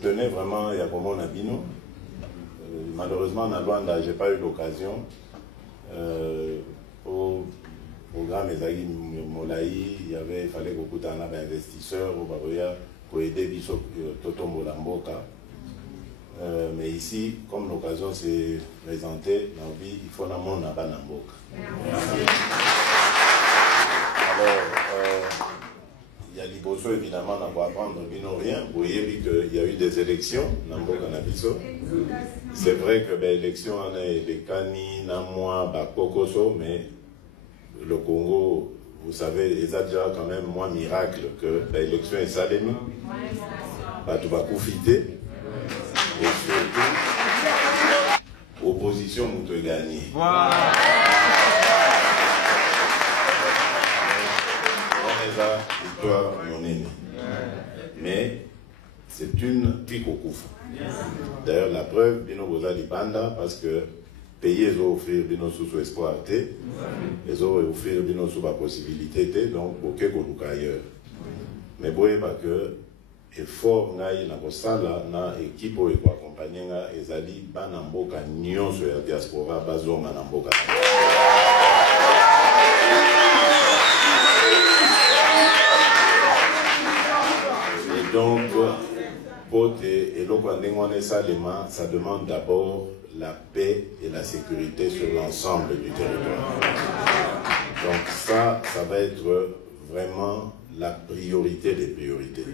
Je tenais vraiment à Yakomo Nabino. Malheureusement, Nalwanda, je n'ai pas eu l'occasion. Au programme Ezagi Molaï, il fallait beaucoup d'investisseurs au Baroya pour aider Biso Totombo Lamboka. Mais ici, comme l'occasion s'est présentée, il faut la monde à Banamboka. Alors, il y a Liboso, évidemment, on va apprendre Bino rien. Vous voyez qu'il y a eu des élections, Namboka Nabiso. C'est vrai que l'élection, on a les Kani, Namwa, Bakokoso, mais le Congo, vous savez, il y a déjà quand même moins miracle que l'élection est salémie. Tu vas profiter. Et surtout, opposition, vous te gagnez. Victoire monnaie. Mais c'est une pique au coup. D'ailleurs, la preuve, Bino Boza di Banda, parce que payer, ils ont offert Bino sous espoir, ils ont offert Bino sous la possibilité, donc, aucun qu'on ailleurs. Mais vous voyez pas que effort ngai na kosala na équipe oyo accompagner nga ezali bana mboka nyonso ya diaspora bazonga na mboka. Et donc ça demande d'abord la paix et la sécurité sur l'ensemble du territoire. Donc ça va être vraiment la priorité des priorités.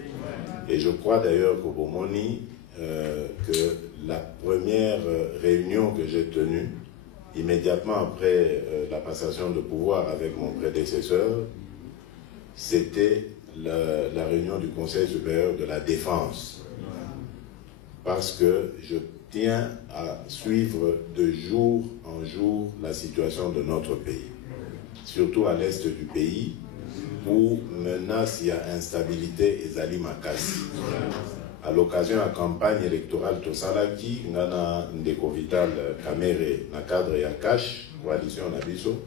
Et je crois d'ailleurs qu'au Bomoni, que la première réunion que j'ai tenue, immédiatement après la passation de pouvoir avec mon prédécesseur, c'était la réunion du Conseil supérieur de la défense. Parce que je tiens à suivre de jour en jour la situation de notre pays. Surtout à l'est du pays, où menace, il y a instabilité et Zali Makasi. À l'occasion de la campagne électorale Tosalaki, Nana Ndeko Vital Kamere, na cadre Yakash, coalition Nabiso,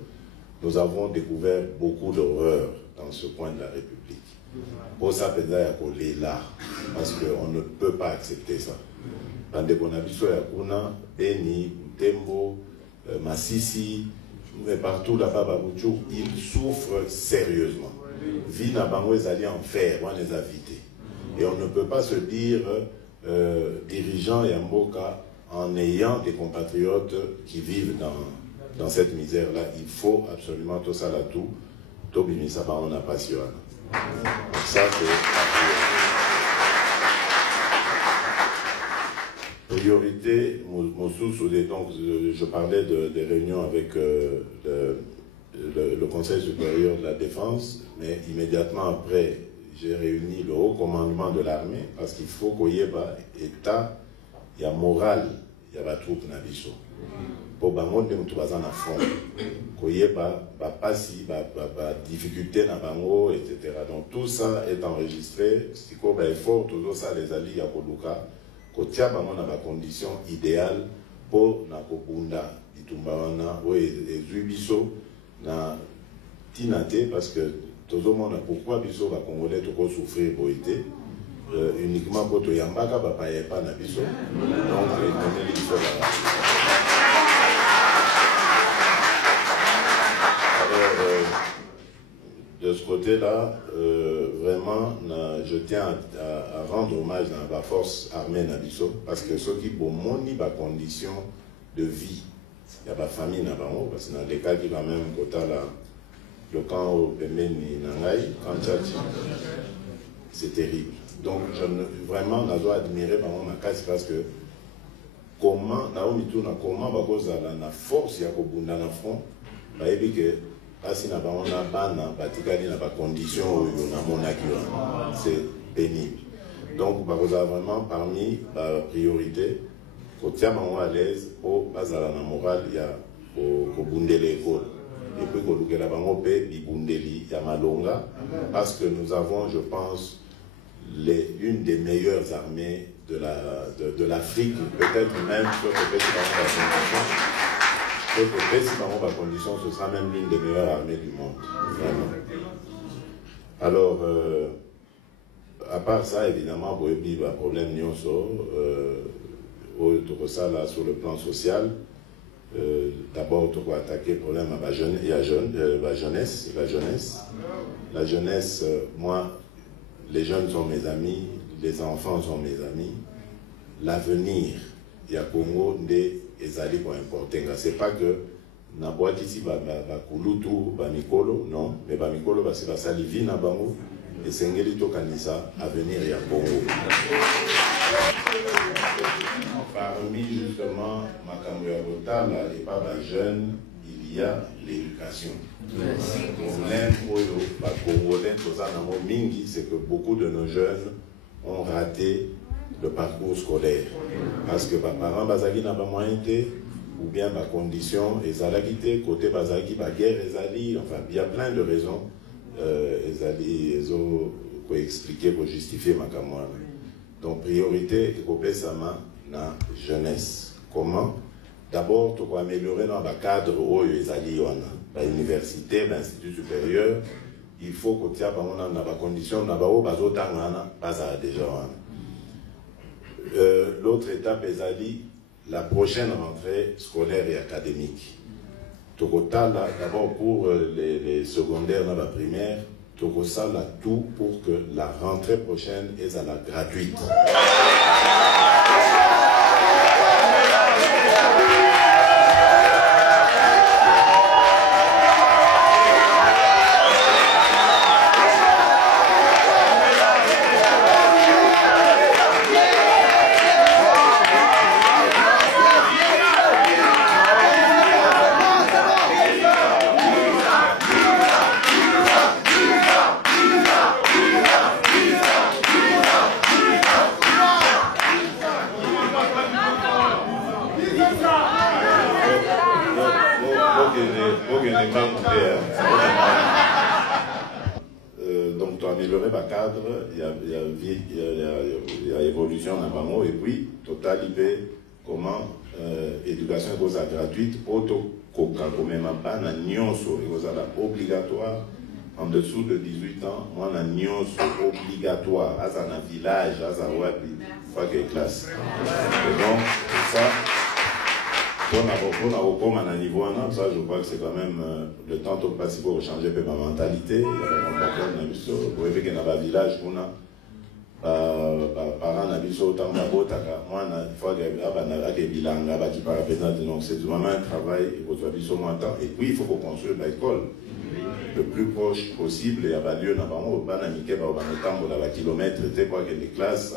nous avons découvert beaucoup d'horreurs dans ce coin de la République. Pour ça, là, parce qu'on ne peut pas accepter ça. Dans des Nabiso Yakuna, Beni, Tembo, Massisi, mais partout là-bas, Babouchou, ils souffrent sérieusement. Vie n'a pas allé en fer, on les a vidés. Et on ne peut pas se dire dirigeant et Mboka en ayant des compatriotes qui vivent dans cette misère-là. Il faut absolument tout ça là tout. Tobi Misaba, on a passion. Ça, c'est la priorité. Donc, je parlais des réunions avec le Conseil supérieur de la défense, mais immédiatement après, j'ai réuni le haut commandement de l'armée, parce qu'il faut qu'il y ait un état, il y a morale, il y a la troupe Nabiso. Pour bango de mutubazan à fond, qu'il y ait difficulté na bango, etc. Donc tout ça est enregistré. Si qu'on a effort, tout ça les alliés à Koluka, qu'on tient bango na condition idéale pour na Kobunda, Itumbawana, ou Zubiso na Tinate, parce que tout le monde a pourquoi Biso va Congolais tout souffrir pour été uniquement pour tout Yambaka, papa y pas na Biso. Donc de ce côté-là, vraiment, je tiens à rendre hommage à la force armée Nabiso, parce que ceux qui pour moni ba condition de vie, il y a pas famille Nabango, parce que dans les cas qui va même côté là, le camp au Pemeni Nangai, quand Tchachi, c'est terrible. Donc vraiment, on doit admirer ma casse parce que comment Naomi Touna, comment la force y a Kobunda na front, bah et que si on a pas condition c'est pénible. Donc vraiment parmi la priorité pour tient à l'aise au bazala na moral il y a au bundele école et puis que la bango pe bibundeli ya malonga parce que nous avons je pense une des meilleures armées de l'Afrique, peut-être même sur le condition, ce sera même l'une des meilleures armées du monde. Vraiment. Alors, à part ça, évidemment, il y a un problème là sur le plan social. D'abord, on va attaquer le problème à la jeunesse. La jeunesse, moi, les jeunes sont mes amis, les enfants sont mes amis. L'avenir, il y a Congo, des ezali pour importer. C'est pas que na boîte ici, bakulutu, bamikolo, non, mais bamikolo, c'est la salivi na bango, et sengeli to kanisa, avenir, il y a Congo. Parmi justement Makamouya et pas les jeunes, il y a l'éducation. Le problème Congolais, c'est que beaucoup de nos jeunes ont raté le parcours scolaire. Parce que les parents n'ont pas moyen, ou bien ma condition, ils ont quitté, côté Bazaki, la guerre, enfin, il y a plein de raisons. Ils ont expliqué pour justifier ma Makamouya. Donc, priorité, c'est la jeunesse. Comment? D'abord, tu vas améliorer dans le cadre où ils sont à l'université, l'institut supérieur. Il faut que tu aies des conditions, déjà. L'autre étape est la prochaine rentrée scolaire et académique. D'abord pour les secondaires dans la primaire, tu as tout pour que la rentrée prochaine est à la gratuite. Donc, tu as amélioré le cadre, il y a évolution dans le moment, et puis, tu as libéré comment éducation est gratuite, pour que même pas obligatoire, en dessous de 18 ans, moi, on a obligatoire, à un village, à un web, il faut qu'il y ait classe. Et donc, ça, pour un niveau 1, ça je crois que c'est quand même le temps de passer pour changer ma mentalité. Il y a un patron pour qu'il y ait un village, parents n'habitent autant de moi, il faut qu'il y ait bilan, donc c'est vraiment un travail et puis il faut qu'on construise l'école le plus proche possible et avoir lieu dans la kilomètre, les classes,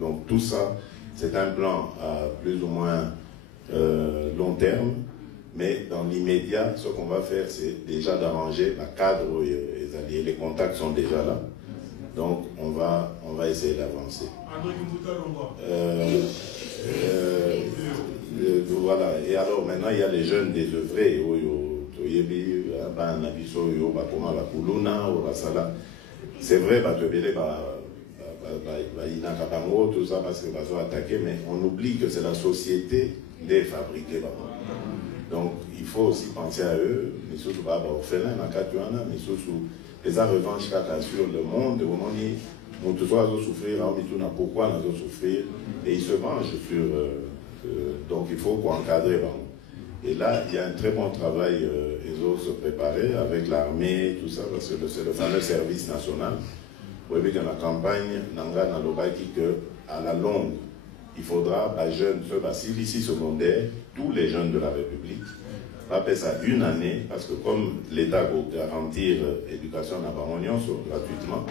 donc tout ça c'est un plan à plus ou moins long terme, mais dans l'immédiat, ce qu'on va faire, c'est déjà d'arranger le cadre où les contacts sont déjà là. Donc, on va essayer d'avancer. Voilà. Et alors, maintenant, il y a les jeunes désœuvrés. C'est vrai, tout ça parce que attaquer, mais on oublie que c'est la société des fabriqués. Donc il faut aussi penser à eux, mais surtout pas aux orphelins, mais surtout les revanches sur le monde, au moment où tout soit souffrir, pourquoi on doit souffrir, et ils se vengent sur. Donc il faut encadrer. Et là, il y a un très bon travail, ils ont se préparer avec l'armée, tout ça, parce que c'est le fameux service national. Vous voyez dans la campagne, Nanga Nalobaki, qu'à la longue, il faudra, jeunes, ceux ici secondaire, tous les jeunes de la République, va faire ça une année, parce que comme l'État va garantir l'éducation à Bamonion gratuitement,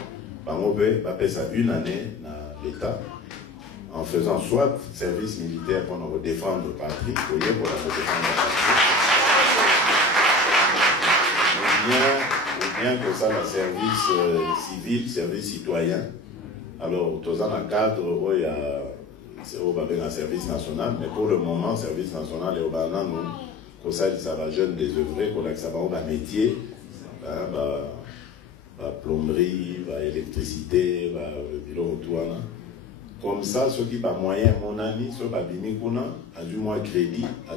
va faire ça une année dans l'État, en faisant soit service militaire pour nous défendre le patrie, pour la défendre la patrie, ou bien que ça, le service civil, service citoyen. Alors, tout ça dans le cadre où il y a un service national, mais pour le moment, le service national est au Banan, comme ça va jeune désœuvré, comme ça va un métier, plomberie, électricité, bureau tout. Comme ça, ceux qui ont moyen, mon ami, ceux qui ont du moins crédit, a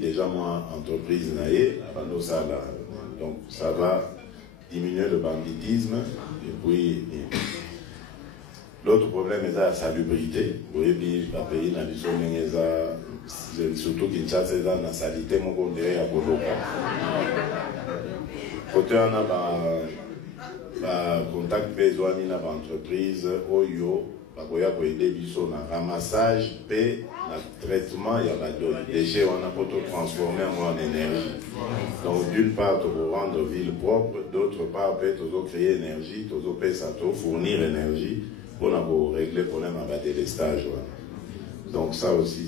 déjà moins entreprise, donc ça va diminuer le banditisme, et puis L'autre problème est la salubrité. Oui, puis le pays n'a surtout Kinshasa, c'est la salité, mon condé à Boloka. Côté on a contact besoin d'une entreprise, Oyo, Bakoya pour aider Bisso dans ramassage, et le traitement, il y a des déchets, on a pour transformer en énergie. Donc d'une part, pour rendre ville propre, d'autre part, pour créer énergie, pour fournir énergie, pour régler le problème avec les délestage. Donc ça aussi,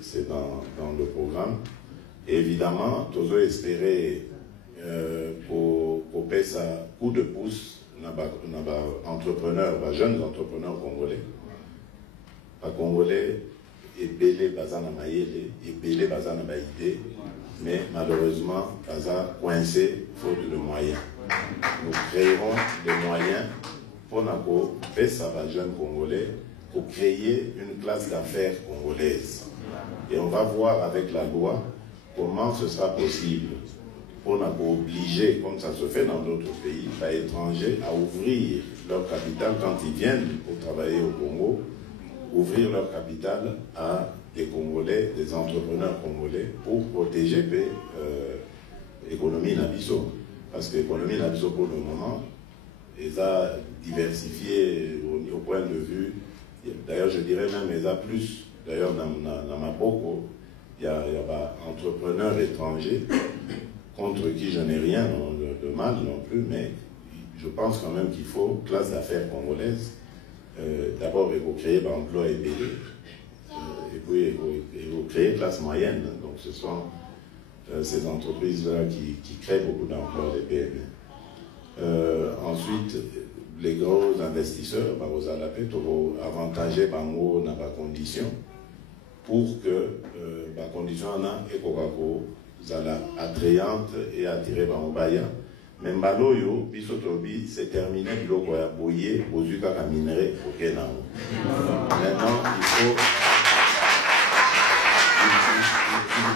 c'est dans le programme. Et évidemment, tous espérer pour payer ça coup de pouce dans entrepreneurs, jeunes entrepreneurs congolais. Les Congolais, et belé bazana maïle, et belé bazana baïdé, mais malheureusement, baza coincé faute de moyens. Nous créerons des moyens pour payer ça aux jeunes Congolais, pour créer une classe d'affaires congolaise. Et on va voir avec la loi comment ce sera possible pour obliger, comme ça se fait dans d'autres pays, les étrangers à ouvrir leur capital quand ils viennent pour travailler au Congo, ouvrir leur capital à des Congolais, des entrepreneurs congolais pour protéger l'économie Nabiso. Parce que l'économie Nabiso pour le moment, ils ont diversifié au point de vue. D'ailleurs, je dirais même, ils ont plus. D'ailleurs, dans ma boko, il y a entrepreneurs étrangers contre qui je n'ai rien de mal non plus, mais je pense quand même qu'il faut, classe d'affaires congolaise, d'abord, il faut créer l'emploi et payer, et puis il faut créer classe moyenne. Donc, ce sont ces entreprises-là qui créent beaucoup d'emplois, les PME. Ensuite, les gros investisseurs, vous allez avantager dans la condition pour que la condition soit attrayante et attirer par le bailleur. Mais Mbaloyo, Bisotobi, c'est terminé, il faut boyer, aux yeux qu'à minerai, au Kenya. Maintenant,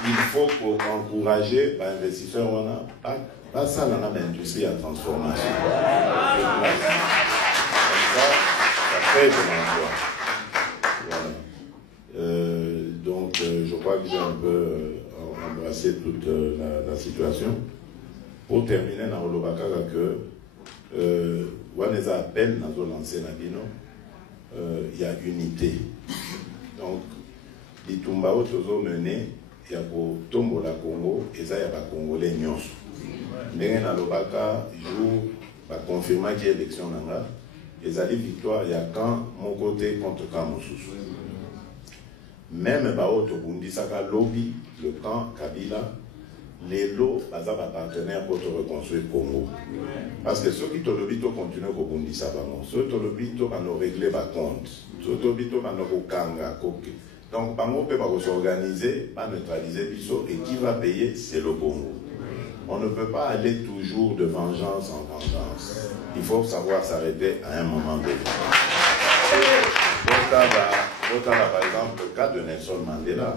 il faut encourager les investisseurs, on a pas ça dans l'industrie à transformation. Ça crée de l'emploi. Voilà. Donc, je crois que j'ai un peu embrassé toute la situation. Pour terminer, dans le Bakara, que Waneza appelle dans le lancé Nabino, il y a unité. Donc, les Tumbao Tozo mené, il y a pour Tombo la Congo, et ça, il y a pas Congolais nyonso. Mais dans le Bakara, jour, va confirmer qu'il y a élection là. Et ça dit victoire, il y a quand mon côté contre quand mon sous. Même Bao Tobundi Saka lobby, le camp Kabila, les lots, ils ont partenaire pour te reconstruire le Congo. Parce que ceux qui te lobby, ils continuent à Bundi Saka. Ceux qui te lobby, ils vont régler leur compte. Ceux qui te lobby, ils vont kanga. Donc, Bango peut s'organiser, pas neutraliser Bisso, et qui va payer, c'est le Congo. On ne peut pas aller toujours de vengeance en vengeance. Il faut savoir s'arrêter à un moment donné. Par exemple, le cas de Nelson Mandela.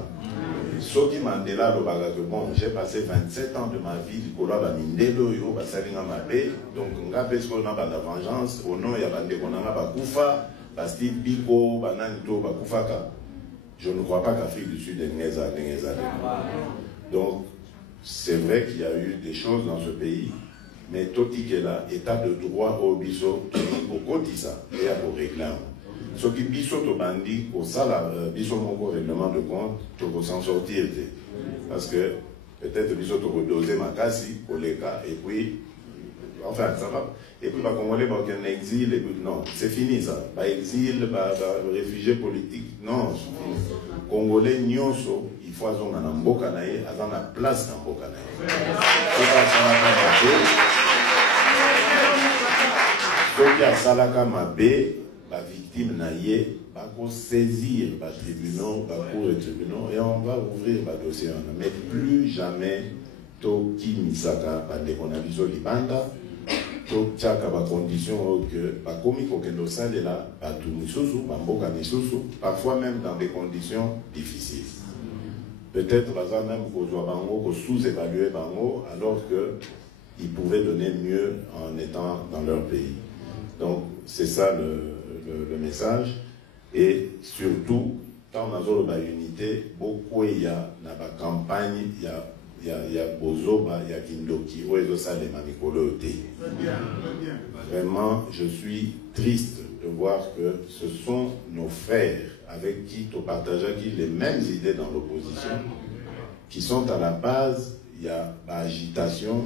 Soki Mandela, bon, j'ai passé 27 ans de ma vie, donc, on a besoin de la vengeance, au nom, il y a des Bakufa, Bastille Biko, Bananito, Bakufaka. Je ne crois pas qu'Afrique du Sud est Ngeza. Donc, c'est vrai qu'il y a eu des choses dans ce pays, mais Toti qui est là, état de droit au biso, au Kotissa, et au réclame. Ce qui biso to bandi, au sala, biso mon règlement de compte, pour s'en sortir. Parce que peut-être biso to doser ma cassi, pour les cas, et puis, enfin, ça va. Et puis, Congolais, un exil, et puis, non, c'est fini ça. Exil, réfugié politique, non, Congolais, nyonso, il faut avoir un mboka naïe, avoir la place dans mboka naïe. Ceux qui a salaka mabé, la victime naïe, va saisir les tribunaux, les cours et tribunaux, et on va ouvrir le dossier. Mais plus jamais, Toki Misaka, Bandekonabiso Libanda, Tchaka ba condition que ba komi kokendo sale la ba tumisusu ba mboka misusu parfois même dans des conditions difficiles. Peut-être baza même ko zo bango ko sous-évaluer bango alors que ils pouvaient donner mieux en étant dans leur pays. Donc c'est ça le message. Et surtout, quand on a l'unité, beaucoup il y a dans la campagne, il y a Bozoba, il y a Kindoki, où est-ce ça les manipulés. Vraiment, je suis triste de voir que ce sont nos frères avec qui tu partages les mêmes idées dans l'opposition, qui sont à la base, il y a l'agitation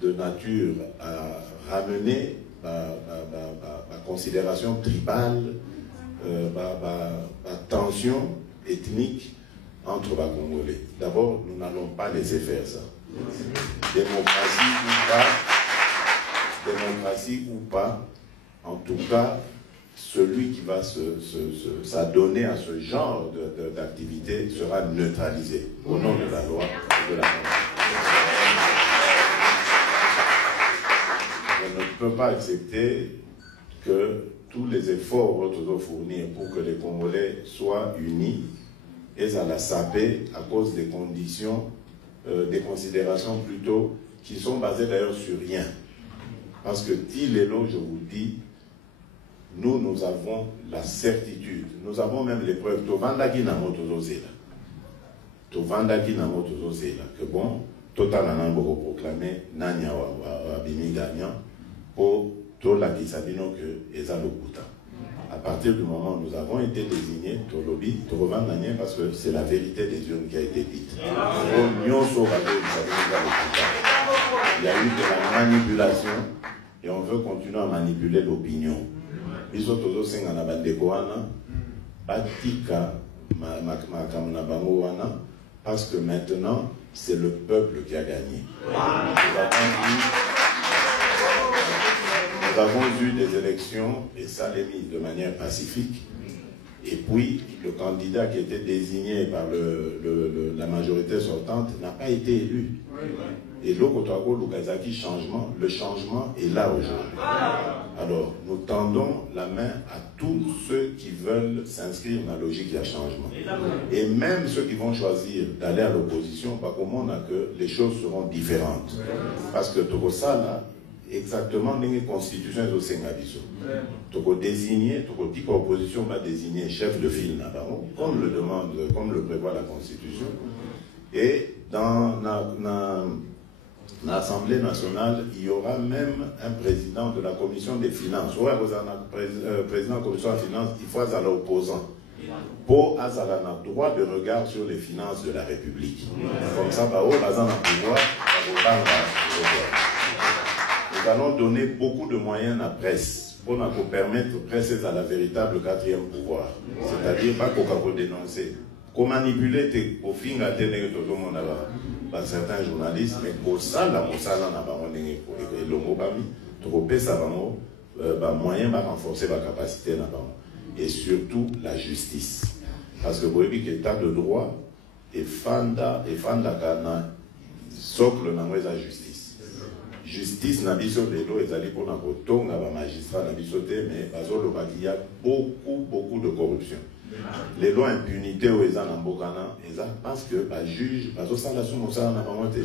de nature à ramener la considération tribale, la tension ethnique entre les Congolais. D'abord, nous n'allons pas laisser faire ça. Démocratie ou pas, en tout cas, celui qui va s'adonner à ce genre d'activité sera neutralisé au nom de la loi et de la Constitution. Je ne peux pas accepter que tous les efforts vont fournir pour que les Congolais soient unis et à la saper à cause des conditions, des considérations plutôt qui sont basées d'ailleurs sur rien. Parce que Tilélo, je vous dis, nous avons la certitude, nous avons même les preuves. Que bon, Total a proclamé Nanya Wabini gagnant pour tout la Kisabino que Eza Lokuta. À partir du moment où nous avons été désignés, Tolobi, Torovan parce que c'est la vérité des urnes qui a été dite. Il y a eu de la manipulation et on veut continuer à manipuler l'opinion. Parce que maintenant, c'est le peuple qui a gagné. Nous avons eu des élections, et ça l'est mis de manière pacifique. Et puis, le candidat qui était désigné par la majorité sortante n'a pas été élu. Et le changement est là aujourd'hui. Alors, nous tendons la main à tous ceux qui veulent s'inscrire dans la logique de changement. Et même ceux qui vont choisir d'aller à l'opposition, pas comme on a que les choses seront différentes. Parce que tout ça, là, exactement, les constitutions sont au Séngabiso. Tout désigner, tout dit que l'opposition va désigner chef de file, comme le demande, comme le prévoit la Constitution. Et dans l'Assemblée nationale, il y aura même un président de la commission des finances. Ouais, vous avez un président de la commission des finances, il faut à l'opposant. Pour avoir un droit de regard sur les finances de la République. Comme ça, nous allons donner beaucoup de moyens à la presse pour nous permettre de presser à la véritable quatrième pouvoir. C'est-à-dire pas qu'on dénoncer. Qu'on manipule au fin à certains journalistes, mais pour ça, moyen va renforcer la capacité et surtout la justice. Parce que vous voyez que l'état de droit est fanda socle dans la justice. Justice n'a pas de l'eau, et pour la magistrat n'a pas de mais il y a beaucoup de corruption. Les lois impunité où ils en Bokana, parce que les juges, ça la somme ça n'a pas monté.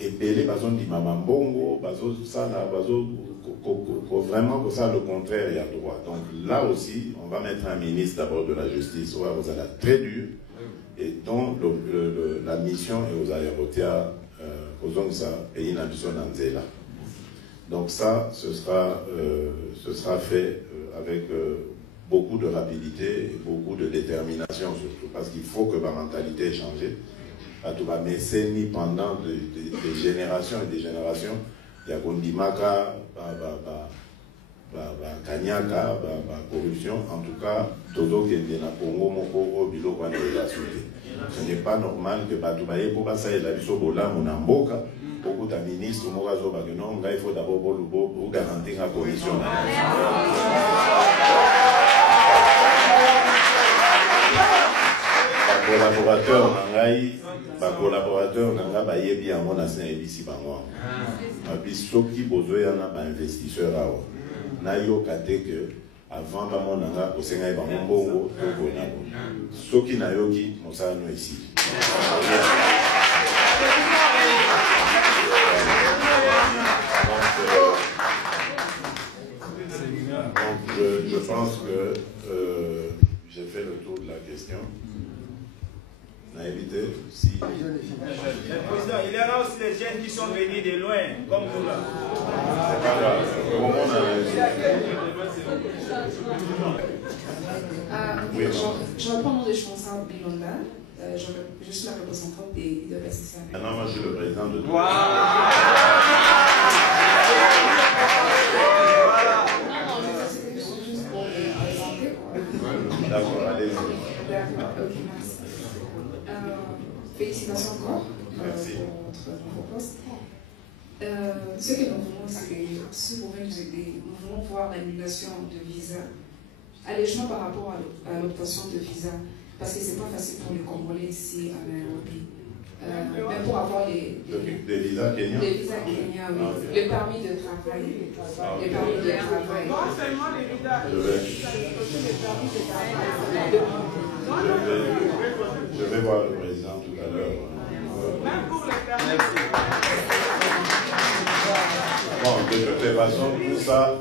Et Belé, dit Mamambongo, vraiment que ça le contraire, il y a droit. Donc là aussi, on va mettre un ministre d'abord de la justice, où vous allez très dur, et dont la mission est aux aéroports, aux ONGSA, et une ambition dans. Donc ça, ce sera fait avec beaucoup de rapidité et beaucoup de détermination surtout, parce qu'il faut que ma mentalité ait changé. Mais pendant des générations et des générations, il y a Kondimaka, Kanyaka, corruption, en tout cas, Todo Kendena Congo, Moko, Obilo, ce n'est pas normal que Batoubaye, pour passer la Bisobola, Monamboka, beaucoup de ministres, Morazo Baguenon, il faut d'abord vous garantir la commission. Collaborateur nanga ba yebi yango na sina ebisi bango soki bozoya na ba investisseur awa na yo kate que avant ba monanga osenga ba mbongo to bonabo soki na yoki mosala no ici. Donc je pense que j'ai fait le tour de la question. On a évité si... Le président, il y en a aussi des jeunes qui sont venus de loin, comme nous là. C'est pas grave. Comment on a... Je reprends mon responsable Bilonda. Je suis la représentante des leaders SSA. Maintenant, moi, je suis le président de tout. D'accord, allez-y. D'accord, ok, merci. Félicitations encore pour votre nouveau poste. Ce que nous voulons, c'est que si vous pouvez nous aider, nous voulons voir l'annulation de visa, allègement par rapport à l'obtention de visa, parce que ce n'est pas facile pour les Congolais ici à Nairobi. Même pour avoir les visas kenyans. Les visas kenyans, oui. Le permis de travail. Le permis de travail. Non seulement les visas, Je vais voir le président tout à l'heure. même pour les permis. Bon, de toute façon,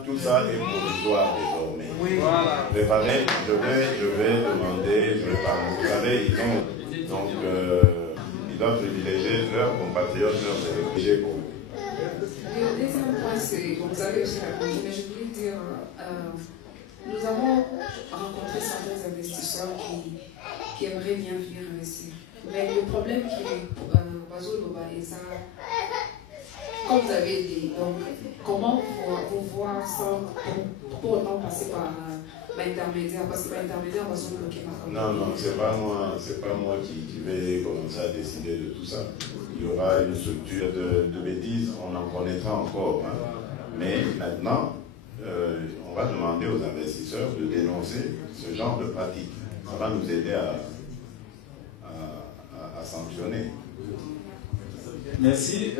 tout ça est provisoire désormais. Oui, voilà. Préparez, je vais demander, vous savez, ils doivent privilégier leurs compatriotes, leurs étrangers pour. Le deuxième point, c'est, vous avez aussi répondu, mais je voulais dire, nous avons rencontré certains investisseurs qui aimeraient bien venir investir. Mais le problème qui est, Bazoloba et ça, comme vous avez dit, donc, comment vous voir sans pour autant passer par l'intermédiaire, parce que l'intermédiaire va se bloquer. Non, c'est pas moi qui vais commencer à décider de tout ça. Il y aura une structure de bêtises, on en connaîtra encore. Hein. Mais maintenant, on va demander aux investisseurs de dénoncer ce genre de pratique. Ça va nous aider à sanctionner. Merci.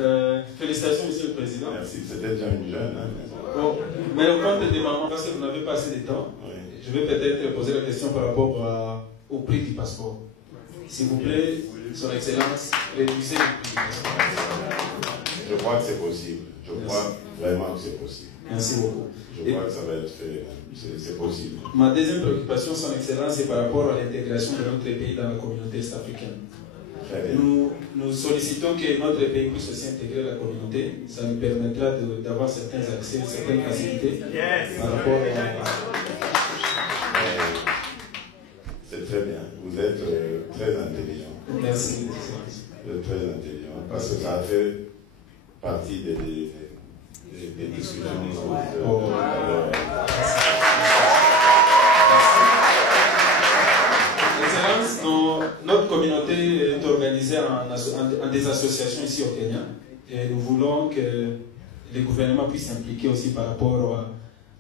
Félicitations, Monsieur le Président. Merci. C'était déjà une jeune. Hein, bon, mais au compte des mamans, parce que vous n'avez pas assez de temps, oui. Je vais peut-être poser la question par rapport au prix du passeport. S'il vous plaît, Son Excellence, réduisez le prix du passeport. Je crois que c'est possible. Je crois vraiment que c'est possible. Merci beaucoup. Je crois que ça va être fait. C'est possible. Ma deuxième préoccupation, Son Excellence, c'est par rapport à l'intégration de notre pays dans la communauté est-africaine. Nous sollicitons que notre pays puisse aussi intégrer la communauté. Ça nous permettra d'avoir certains accès, certaines facilités par rapport à... C'est très bien. Vous êtes très intelligent. Merci. Vous êtes très intelligent. Parce que ça a fait partie des discussions. Excellence, notre communauté est organisée en des associations ici au Kenya. Et nous voulons que les gouvernements puissent s'impliquer aussi par rapport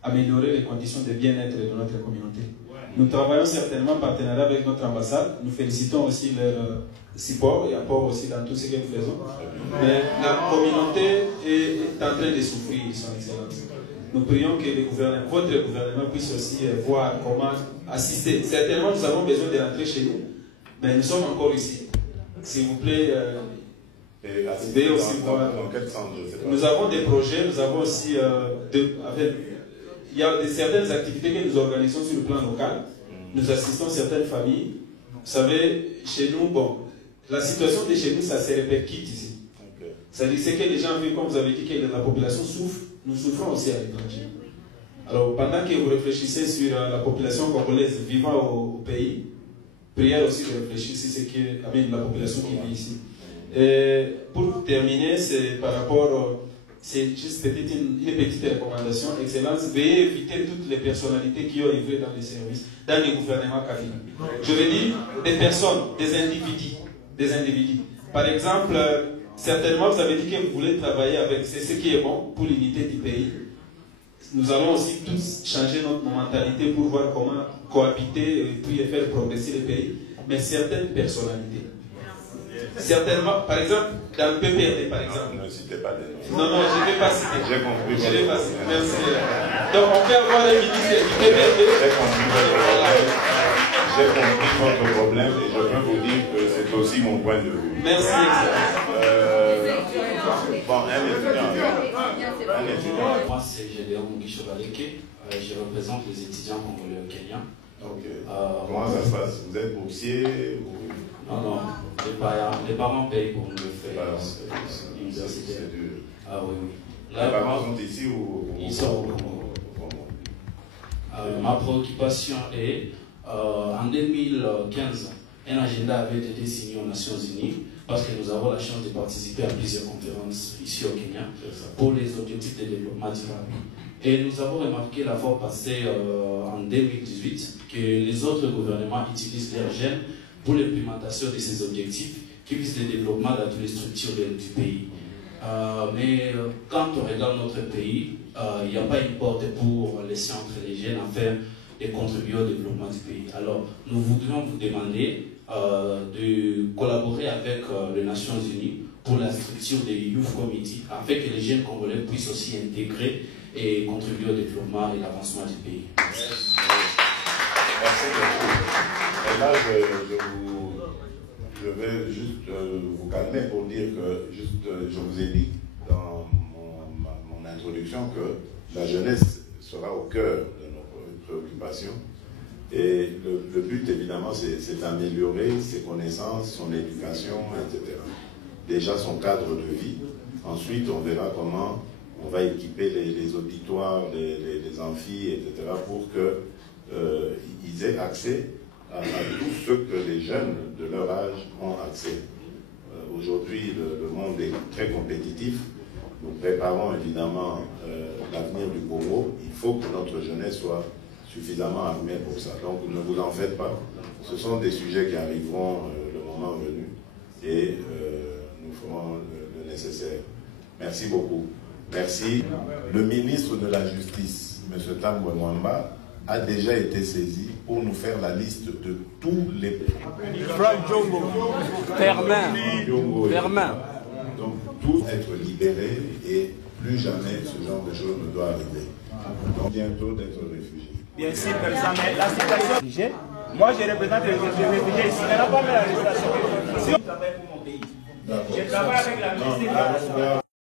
à améliorer les conditions de bien-être de notre communauté. Nous travaillons certainement en partenariat avec notre ambassade. Nous félicitons aussi leur support et apport aussi dans tout ce que nous faisons. Mais la communauté est en train de souffrir, Son Excellence. Nous prions que votre gouvernement puisse aussi voir comment assister. Certainement, nous avons besoin de rentrer chez nous, mais nous sommes encore ici. S'il vous plaît, veuillez aussi voir. Nous avons des projets, nous avons aussi il y a certaines activités que nous organisons sur le plan local. Nous assistons certaines familles. Vous savez, chez nous, bon, la situation de chez nous, ça se répercute ici. C'est-à-dire que les gens vivent, comme vous avez dit, que la population souffre, nous souffrons aussi à l'étranger. Alors, pendant que vous réfléchissez sur la population congolaise vivant au pays, prière aussi de réfléchir sur ce que la population qui vit ici. Et pour terminer, c'est par rapport... C'est juste une petite recommandation. Excellence, veuillez éviter toutes les personnalités qui ont œuvré dans les services, dans les gouvernements Kavina. Je veux dire des personnes, des individus. Par exemple, certainement vous avez dit que vous voulez travailler avec, c'est ce qui est bon pour l'unité du pays. Nous allons aussi tous changer notre mentalité pour voir comment cohabiter et puis faire progresser le pays. Mais certaines personnalités. Certainement, par exemple, dans le PPRD, par exemple. Ne citez pas des noms. Non, je ne vais pas citer. J'ai compris. Je ne vais pas citer. Merci. Donc, on peut avoir les ministres du PPRD. J'ai compris. j'ai compris votre problème et je peux vous dire que c'est aussi mon point de vue. Merci. Bon, un étudiant. Moi, c'est Gédéon Guichobaleke. Je représente les étudiants congolais au Kenya. Ok. Comment ça se passe? Vous êtes boursier ou... Non, non. Les parents payent pour nous le faire. C'est dur. Ah oui, oui. Là, les parents sont ici ou... Ils sont au Congo. Ma préoccupation est, en 2015, un agenda avait été signé aux Nations Unies parce que nous avons la chance de participer à plusieurs conférences ici au Kenya pour les objectifs de développement durable. Et nous avons remarqué la fois passée, en 2018, que les autres gouvernements utilisent leurs jeunes pour l'implémentation de ces objectifs qui visent le développement dans toutes les structures du pays. Mais quand on regarde notre pays, il n'y a pas une porte pour laisser entrer les jeunes afin de contribuer au développement du pays. Alors, nous voudrions vous demander de collaborer avec les Nations Unies pour la structure des Youth Committee afin que les jeunes congolais puissent aussi intégrer et contribuer au développement et l'avancement du pays. Merci beaucoup. Et là, je vais juste vous calmer pour dire que, je vous ai dit dans mon introduction que la jeunesse sera au cœur de nos préoccupations. Et le but, évidemment, c'est d'améliorer ses connaissances, son éducation, etc. Déjà son cadre de vie. Ensuite, on verra comment on va équiper les auditoires, les amphis, etc. pour qu'ils aient accès à tout ce que les jeunes de leur âge ont accès. Aujourd'hui, le monde est très compétitif. Nous préparons évidemment l'avenir du Congo. Il faut que notre jeunesse soit suffisamment armée pour ça. Donc ne vous en faites pas. Ce sont des sujets qui arriveront le moment venu et nous ferons le nécessaire. Merci beaucoup. Merci. Le ministre de la Justice, M. Tambwe Mwamba, a déjà été saisi pour nous faire la liste de tous les... Franck Djongo, Fermin. Donc, tout être libéré et plus jamais ce genre de choses ne doit arriver. Donc, bientôt d'être réfugié. Bien sûr, mais la situation... Moi, je représente les réfugiés ici. Il n'y a pas de l'arrestation. Si on travaille pour mon pays, je travaille avec la ministre de la